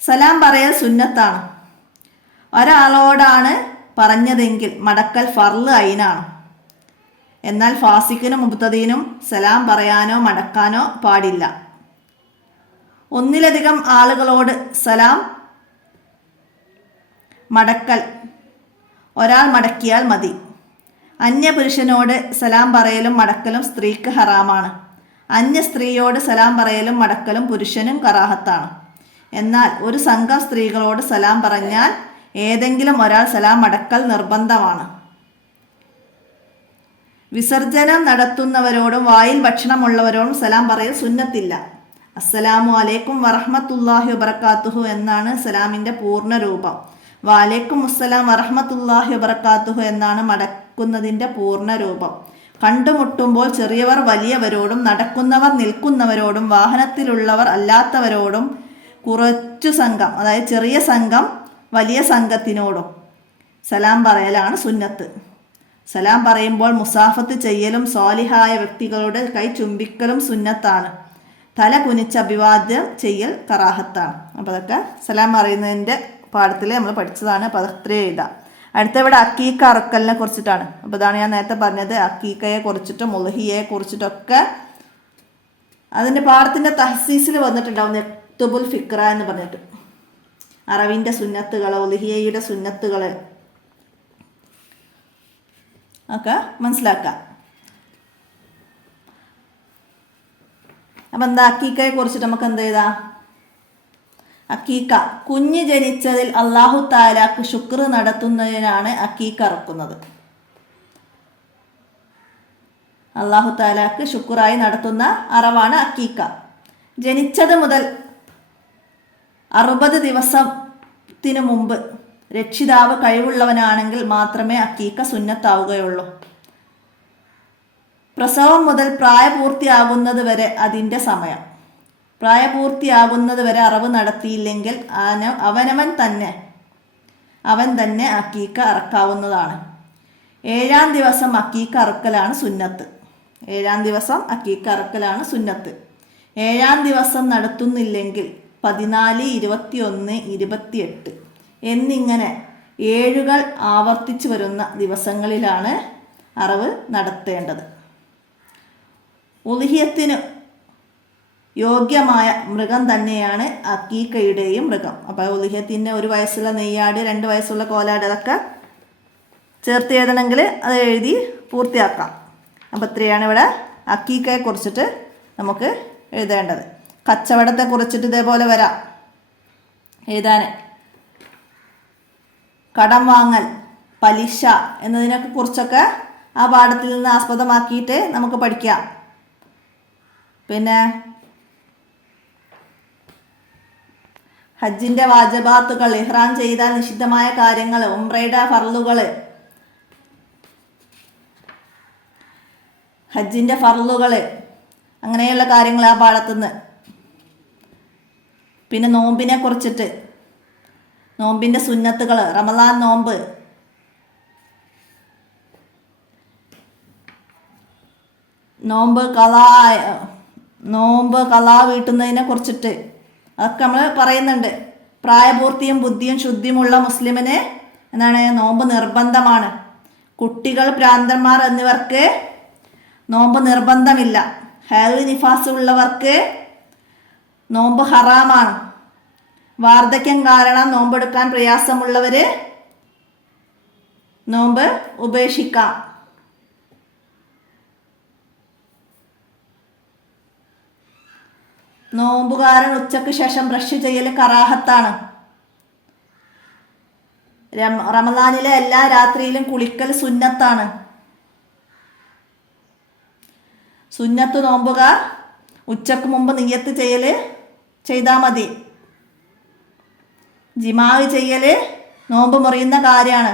സലാം പറയൽ സുന്നത്താണ്. ഒരാളോടാണ് പറഞ്ഞതെങ്കിൽ മടക്കൽ ഫർള് ഐനാണ്. എന്നാൽ ഫാസിക്കിനും മുബ്തദീനും സലാം പറയാനോ മടക്കാനോ പാടില്ല. ഒന്നിലധികം ആളുകളോട് സലാം മടക്കൽ ഒരാൾ മടക്കിയാൽ മതി. അന്യപുരുഷനോട് സലാം പറയലും മടക്കലും സ്ത്രീക്ക് ഹറാമാണ്. അന്യ സ്ത്രീയോട് സലാം പറയലും മടക്കലും പുരുഷനും കറാഹത്താണ്. എന്നാൽ ഒരു സംഘം സ്ത്രീകളോട് സലാം പറഞ്ഞാൽ ഏതെങ്കിലും ഒരാൾ സലാം മടക്കൽ നിർബന്ധമാണ്. വിസർജനം നടത്തുന്നവരോടും വായിൽ ഭക്ഷണമുള്ളവരോടും സലാം പറയൽ സുന്നത്തില്ല. അസ്സലാമു അലൈക്കും വറഹ്മത്തുള്ളാഹി വബറകാതുഹു എന്നാണ് സലാമിൻ്റെ പൂർണ്ണ രൂപം. വഅലൈക്കും അസ്സലാം വറഹ്മത്തുള്ളാഹി വബറകാതുഹു എന്നാണ് മടക്കുന്നതിൻ്റെ പൂർണ്ണ രൂപം. കണ്ടുമുട്ടുമ്പോൾ ചെറിയവർ വലിയവരോടും നടക്കുന്നവർ നിൽക്കുന്നവരോടും വാഹനത്തിലുള്ളവർ അല്ലാത്തവരോടും കുറച്ചു സംഘം, അതായത് ചെറിയ സംഘം വലിയ സംഘത്തിനോടും സലാം പറയലാണ് സുന്നത്ത്. സലാം പറയുമ്പോൾ മുസാഫത്ത് ചെയ്യലും സ്വാലിഹായ വ്യക്തികളുടെ കൈ ചുംബിക്കലും സുന്നത്താണ്. തല കുനിച്ച് അഭിവാദ്യം ചെയ്യൽ കറാഹത്താണ്. അപ്പോൾ അതൊക്കെ സലാം പറയുന്നതിൻ്റെ പാഠത്തിൽ നമ്മൾ പഠിച്ചതാണ്. അപ്പോൾ അത്രേ എഴുതാം. അടുത്ത ഇവിടെ അക്കീക്ക അറക്കലിനെ കുറിച്ചിട്ടാണ്. അപ്പോൾ ഇതാണ് ഞാൻ നേരത്തെ പറഞ്ഞത്. അക്കീക്കയെ കുറിച്ചിട്ടും ഉളുഹിയയെ കുറിച്ചിട്ടൊക്കെ അതിൻ്റെ പാഠത്തിൻ്റെ തഹ്സീസിൽ വന്നിട്ടുണ്ടാവും. നെക്തുബുൽ ഫിക്ര എന്ന് പറഞ്ഞിട്ട് അറവിൻ്റെ സുന്നത്തുകൾ, ഉളുഹിയയുടെ സുന്നത്തുകൾ ഒക്കെ മനസ്സിലാക്കാം. അപ്പം എന്താ അക്കീക്കയെ കുറിച്ചിട്ട് നമുക്ക് എന്ത് ചെയ്താ? അക്കീക്ക കുഞ്ഞ് ജനിച്ചതിൽ അല്ലാഹു തആലാക്ക് ശുക്ർ നടത്തുന്നതിനാണ് അക്കീക്ക അറക്കുന്നത്. അല്ലാഹു തആലാക്ക് ശുക്റായി നടത്തുന്ന അറവാണ് അക്കീക്ക. ജനിച്ചത് മുതൽ 60 ദിവസത്തിനു മുമ്പ് രക്ഷിതാവ് കഴിവുള്ളവനാണെങ്കിൽ മാത്രമേ അക്കീക്ക സുന്നത്താവുകയുള്ളൂ. പ്രസവം മുതൽ പ്രായപൂർത്തിയാകുന്നത് വരെ അതിൻ്റെ സമയം. പ്രായപൂർത്തിയാകുന്നത് വരെ അറവ് നടത്തിയില്ലെങ്കിൽ അവൻ തന്നെ അക്കീക്ക അറക്കാവുന്നതാണ്. 7-ാം ദിവസം അക്കീക്ക അറക്കലാണ് സുന്നത്ത്. 7-ാം ദിവസം അക്കീക്ക അറക്കലാണ് സുന്നത്ത്. 7-ാം ദിവസം നടത്തുന്നില്ലെങ്കിൽ 14, 21, 28 എന്നിങ്ങനെ 7കൾ ആവർത്തിച്ചു വരുന്ന ദിവസങ്ങളിലാണ് അറവ് നടത്തേണ്ടത്. ഉളുഹിയത്തിന് യോഗ്യമായ മൃഗം തന്നെയാണ് അക്കീക്കയുടെയും മൃഗം. അപ്പോൾ ഉളുഹിയത്തിൻ്റെ 1 വയസ്സുള്ള നെയ്യാട്, 2 വയസ്സുള്ള കോലാട് അതൊക്കെ ചേർത്ത് എഴുതണമെങ്കിൽ അത് എഴുതി പൂർത്തിയാക്കാം. അപ്പോൾ ഇത്രയാണ് ഇവിടെ അക്കീക്കയെ കുറിച്ചിട്ട് നമുക്ക് എഴുതേണ്ടത്. കച്ചവടത്തെ കുറിച്ചിട്ട് ഇതേപോലെ വരാം എഴുതാൻ. കടം വാങ്ങൽ, പലിശ എന്നതിനൊക്കെ കുറിച്ചൊക്കെ ആ പാഠത്തിൽ നിന്ന് ആസ്പദമാക്കിയിട്ട് നമുക്ക് പഠിക്കാം. പിന്നെ ഹജ്ജിൻ്റെ വാജബാത്തുകൾ, ഇഹ്റാം ചെയ്താൽ നിഷിദ്ധമായ കാര്യങ്ങൾ, ഉംറയുടെ ഫർളുകൾ, ഹജ്ജിൻ്റെ ഫർളുകൾ, അങ്ങനെയുള്ള കാര്യങ്ങൾ ആ പാഠത്തുനിന്ന്. പിന്നെ നോമ്പിനെ കുറിച്ചിട്ട്, നോമ്പിൻ്റെ സുന്നത്തുകൾ, റമളാൻ നോമ്പ്, നോമ്പ് കളാ വീട്ടുന്നതിനെ കുറിച്ചിട്ട് അതൊക്കെ നമ്മൾ പറയുന്നുണ്ട്. പ്രായപൂർത്തിയും ബുദ്ധിയും ശുദ്ധിയുമുള്ള മുസ്ലിമിന് എന്താണ് നോമ്പ് നിർബന്ധമാണ്. കുട്ടികൾ, ഭ്രാന്തന്മാർ എന്നിവർക്ക് നോമ്പ് നിർബന്ധമില്ല. ഹൈദ് നിഫാസ് ഉള്ളവർക്ക് നോമ്പ് ഹറാമാണ്. വാർദ്ധക്യം കാരണം നോമ്പെടുക്കാൻ പ്രയാസമുള്ളവർ നോമ്പ് ഉപേക്ഷിക്കാം. നോമ്പുകാരൻ ഉച്ചയ്ക്ക് ശേഷം ബ്രഷ് ചെയ്യൽ കറാഹത്താണ്. റമദാനിലെ എല്ലാ രാത്രിയിലും കുളിക്കൽ സുന്നത്താണ്. സുന്നത്ത് നോമ്പുകാർ ഉച്ചക്ക് മുമ്പ് നിയ്യത്ത് ചെയ്താൽ മതി. ജിമാഅ് ചെയ്യൽ നോമ്പ് മുറിയുന്ന കാര്യമാണ്.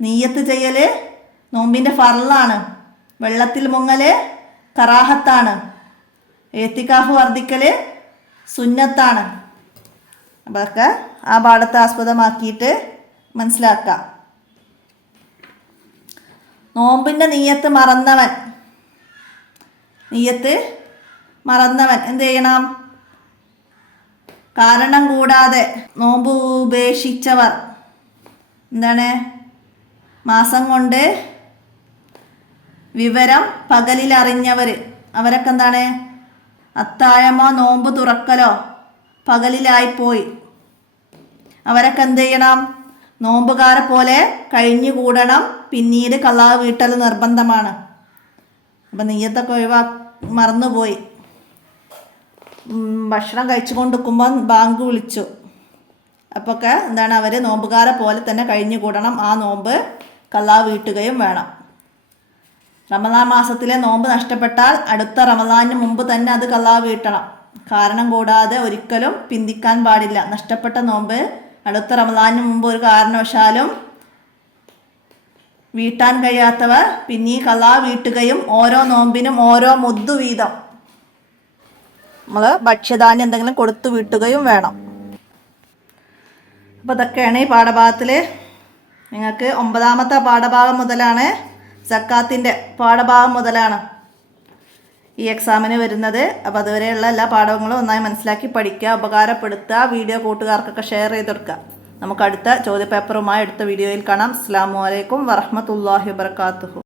നിയ്യത്ത് ചെയ്യൽ നോമ്പിൻ്റെ ഫർളാണ്. വെള്ളത്തിൽ മുങ്ങൽ കറാഹത്താണ്. എത്തിക്കാഫ് വർദ്ധിക്കൽ സുന്നത്താണ്. അപ്പോൾ അതൊക്കെ ആ പാഠത്തെ ആസ്പദമാക്കിയിട്ട് മനസ്സിലാക്കാം. നോമ്പിൻ്റെ നിയ്യത്ത് മറന്നവൻ എന്ത് ചെയ്യണം? കാരണം കൂടാതെ നോമ്പ് ഉപേക്ഷിച്ചവർ, എന്താണ് മാസം കൊണ്ട് വിവരം പകലിൽ അറിഞ്ഞവർ, അവരൊക്കെ എന്താണ് അത്താഴമോ നോമ്പ് തുറക്കലോ പകലിലായിപ്പോയി. അവരൊക്കെ എന്ത് ചെയ്യണം? നോമ്പുകാരെ പോലെ കഴിഞ്ഞുകൂടണം. പിന്നീട് ഖളാ വീട്ടൽ നിർബന്ധമാണ്. അപ്പം നിയ്യത്തൊക്കെ മറന്നുപോയി. ഭക്ഷണം കഴിച്ചു കൊണ്ടിരിക്കുമ്പോൾ ബാങ്ക് വിളിച്ചു. അപ്പൊക്കെ എന്താണ്, അവർ നോമ്പുകാരെ പോലെ തന്നെ കഴിഞ്ഞുകൂടണം. ആ നോമ്പ് ഖളാ വീട്ടുകയും വേണം. റമദാൻ മാസത്തിലെ നോമ്പ് നഷ്ടപ്പെട്ടാൽ അടുത്ത റമദാനിന് മുമ്പ് തന്നെ അത് ഖളാ വീട്ടണം. കാരണം കൂടാതെ ഒരിക്കലും പിന്തിക്കാൻ പാടില്ല. നഷ്ടപ്പെട്ട നോമ്പ് അടുത്ത റമദാനിന് മുമ്പ് ഒരു കാരണവശാലും വീട്ടാൻ കഴിയാത്തവർ പിന്നെ ഖളാ വീട്ടുകയും ഓരോ നോമ്പിനും ഓരോ മുദ്ദു വീതം നമ്മൾ ഭക്ഷ്യധാന്യം എന്തെങ്കിലും കൊടുത്തു വീട്ടുകയും വേണം. അപ്പോൾ ഇതൊക്കെയാണ് ഈ പാഠഭാഗത്തിൽ. നിങ്ങൾക്ക് 9ാമത്തെ പാഠഭാഗം മുതലാണ്, സക്കാത്തിൻ്റെ പാഠഭാഗം മുതലാണ് ഈ എക്സാമിന് വരുന്നത്. അപ്പോൾ അതുവരെയുള്ള എല്ലാ പാഠങ്ങളും ഒന്നായി മനസ്സിലാക്കി പഠിക്കുക, ഉപകാരപ്പെടുത്തുക, വീഡിയോ കൂട്ടുകാർക്കൊക്കെ ഷെയർ ചെയ്ത് കൊടുക്കുക. നമുക്ക് അടുത്ത ചോദ്യപേപ്പറുമായി അടുത്ത വീഡിയോയിൽ കാണാം. അസ്സലാമു അലൈക്കും വറഹ്മത്തുള്ളാഹി വബറകാതുഹു.